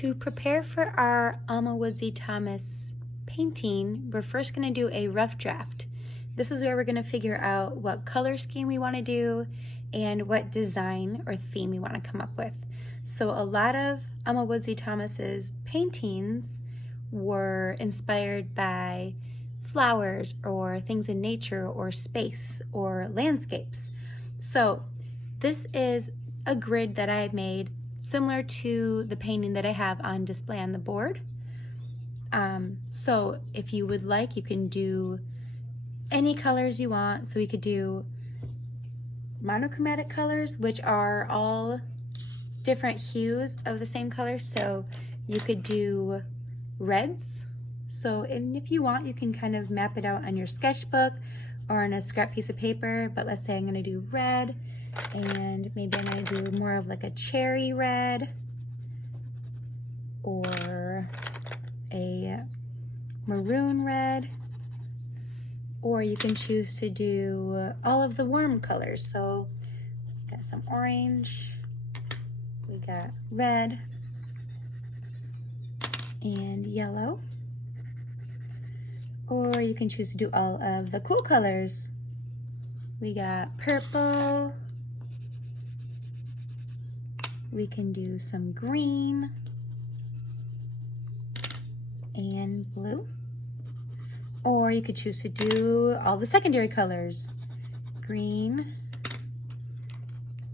To prepare for our Alma Woodsy Thomas painting, we're first going to do a rough draft. This is where we're going to figure out what color scheme we want to do and what design or theme we want to come up with. So a lot of Alma Woodsy Thomas's paintings were inspired by flowers or things in nature or space or landscapes. So this is a grid that I made similar to the painting that I have on display on the board. So if you would like, you can do any colors you want. So we could do monochromatic colors, which are all different hues of the same color. So you could do reds. So if you want, you can kind of map it out on your sketchbook or on a scrap piece of paper. But let's say I'm going to do red, and maybe I'm going to do more of like a cherry red or a maroon red, or you can choose to do all of the warm colors. So got some orange, we got red and yellow, or you can choose to do all of the cool colors. We got purple, we can do some green and blue, or you could choose to do all the secondary colors: green,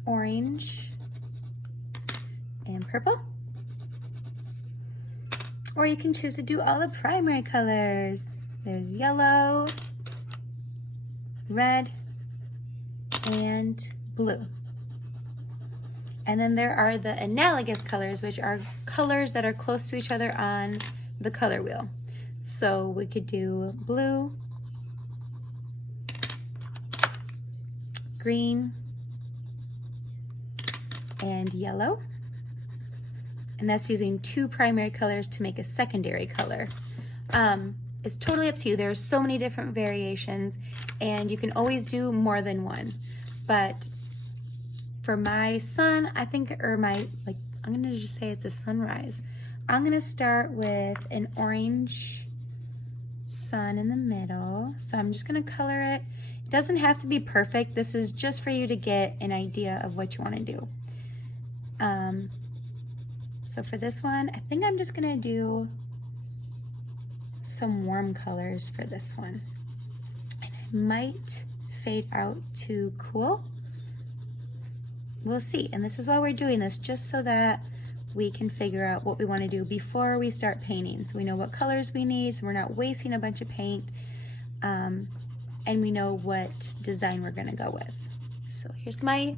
orange, and purple. Or you can choose to do all the primary colors. There's yellow, red, and blue. And then there are the analogous colors, which are colors that are close to each other on the color wheel. So we could do blue, green, and yellow. And that's using two primary colors to make a secondary color. It's totally up to you. There are so many different variations, and you can always do more than one. But for my sun, I think, I'm gonna just say it's a sunrise. I'm gonna start with an orange sun in the middle. So I'm just gonna color it. It doesn't have to be perfect. This is just for you to get an idea of what you wanna do. So for this one, I think I'm just gonna do some warm colors for this one. And I might fade out too cool. We'll see. And this is why we're doing this, just so that we can figure out what we want to do before we start painting. So we know what colors we need, so we're not wasting a bunch of paint, and we know what design we're going to go with. So here's my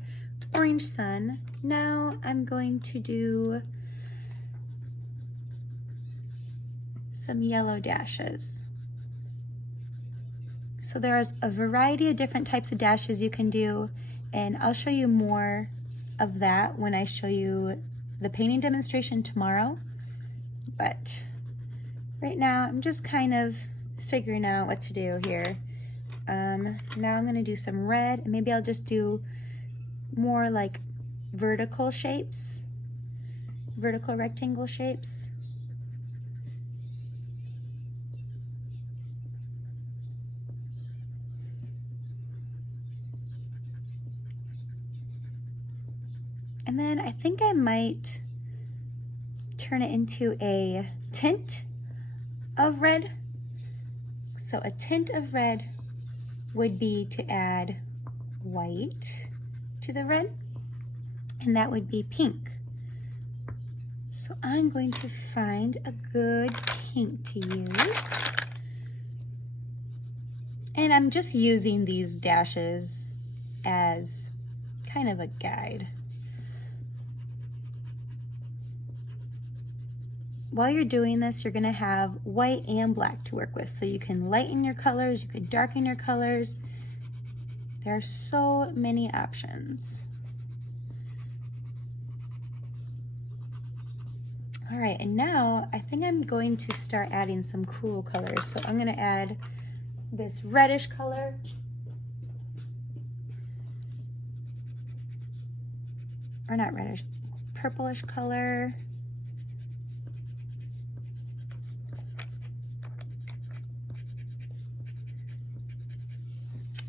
orange sun. Now I'm going to do some yellow dashes. So there's a variety of different types of dashes you can do, and I'll show you more of that when I show you the painting demonstration tomorrow. But right now I'm just kind of figuring out what to do here. Now I'm gonna do some red, and maybe I'll just do more like vertical shapes, vertical rectangle shapes. And then I think I might turn it into a tint of red. So a tint of red would be to add white to the red, and that would be pink. So I'm going to find a good pink to use. And I'm just using these dashes as kind of a guide. While you're doing this, you're gonna have white and black to work with. So you can lighten your colors, you can darken your colors. There are so many options. All right, and now I think I'm going to start adding some cool colors. So I'm gonna add this reddish color. Or not reddish, purplish color.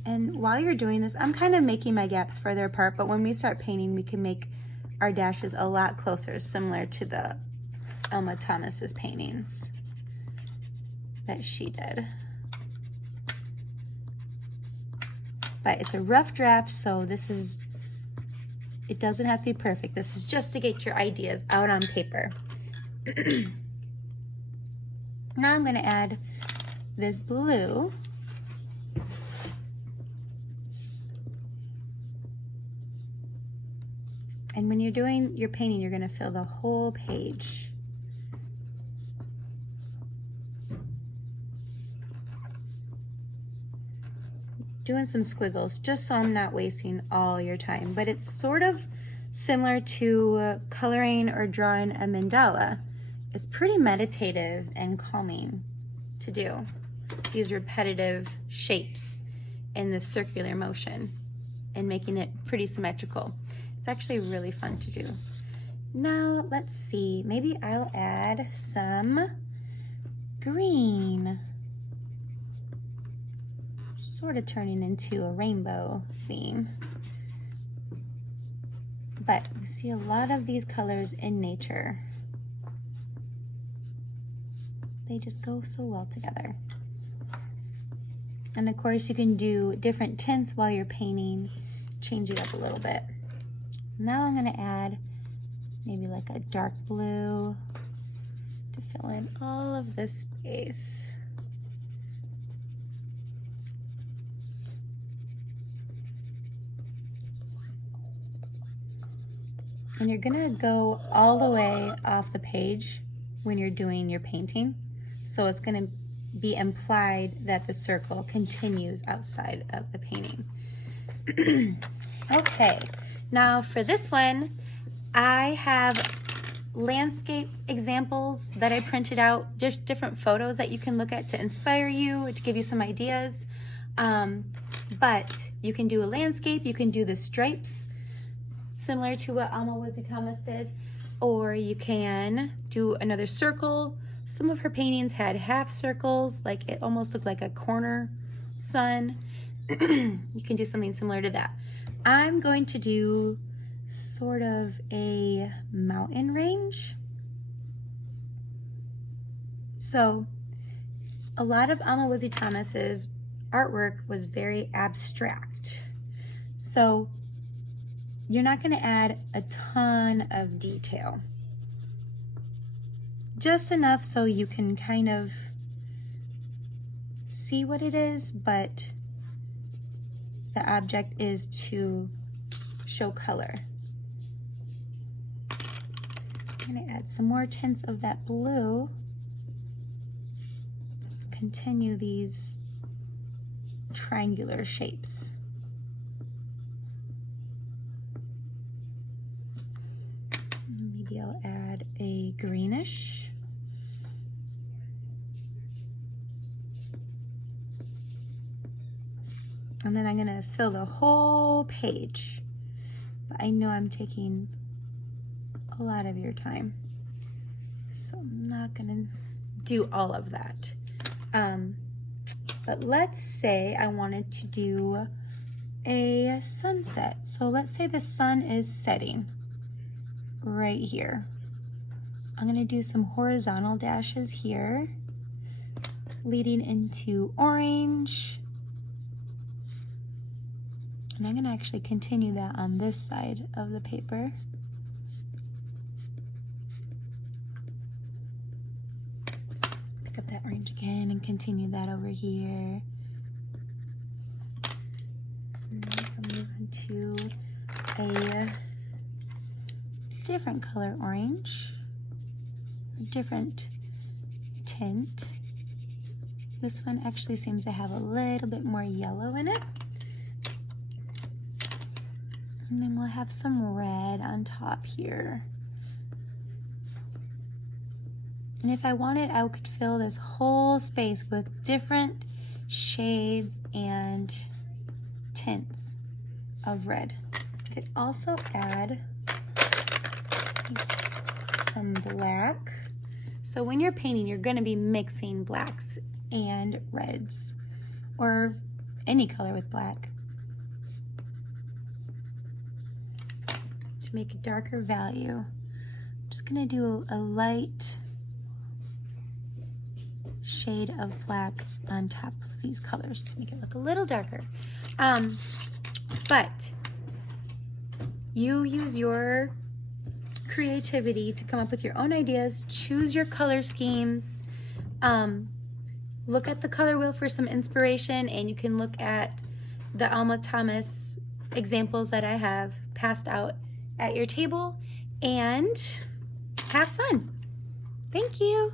And while you're doing this, I'm kind of making my gaps further apart, but when we start painting, we can make our dashes a lot closer, similar to the Alma Thomas's paintings that she did. But it's a rough draft, so it doesn't have to be perfect. This is just to get your ideas out on paper. Now I'm gonna add this blue. And when you're doing your painting, you're gonna fill the whole page. Doing some squiggles just so I'm not wasting all your time, but it's sort of similar to coloring or drawing a mandala. It's pretty meditative and calming to do these repetitive shapes in this circular motion and making it pretty symmetrical. It's actually really fun to do. Now let's see, maybe I'll add some green, sort of turning into a rainbow theme. But you see a lot of these colors in nature. They just go so well together. And of course you can do different tints while you're painting, change it up a little bit. Now I'm gonna add maybe like a dark blue to fill in all of this space. And you're gonna go all the way off the page when you're doing your painting. So it's gonna be implied that the circle continues outside of the painting. Okay, now for this one, I have landscape examples that I printed out, just different photos that you can look at to inspire you, to give you some ideas. But you can do a landscape, you can do the stripes, similar to what Alma Woodsy Thomas did, or you can do another circle. Some of her paintings had half circles, like it almost looked like a corner sun. You can do something similar to that. I'm going to do sort of a mountain range. So a lot of Alma Woodsy Thomas's artwork was very abstract. So you're not going to add a ton of detail. Just enough so you can kind of see what it is, but the object is to show color. I'm going to add some more tints of that blue. Continue these triangular shapes. Maybe I'll add a greenish. And then I'm gonna fill the whole page. But I know I'm taking a lot of your time, so I'm not gonna do all of that. But let's say I wanted to do a sunset. So let's say the sun is setting right here. I'm gonna do some horizontal dashes here, leading into orange. And I'm gonna actually continue that on this side of the paper. Pick up that orange again and continue that over here. And then I'll move on to a different color orange, a different tint. This one actually seems to have a little bit more yellow in it. And then we'll have some red on top here. And if I wanted, I could fill this whole space with different shades and tints of red. I could also add some black. So when you're painting, you're gonna be mixing blacks and reds, or any color with black to make a darker value. I'm just gonna do a light shade of black on top of these colors to make it look a little darker. But you use your creativity to come up with your own ideas, choose your color schemes, look at the color wheel for some inspiration, and you can look at the Alma Thomas examples that I have passed out at your table and have fun. Thank you.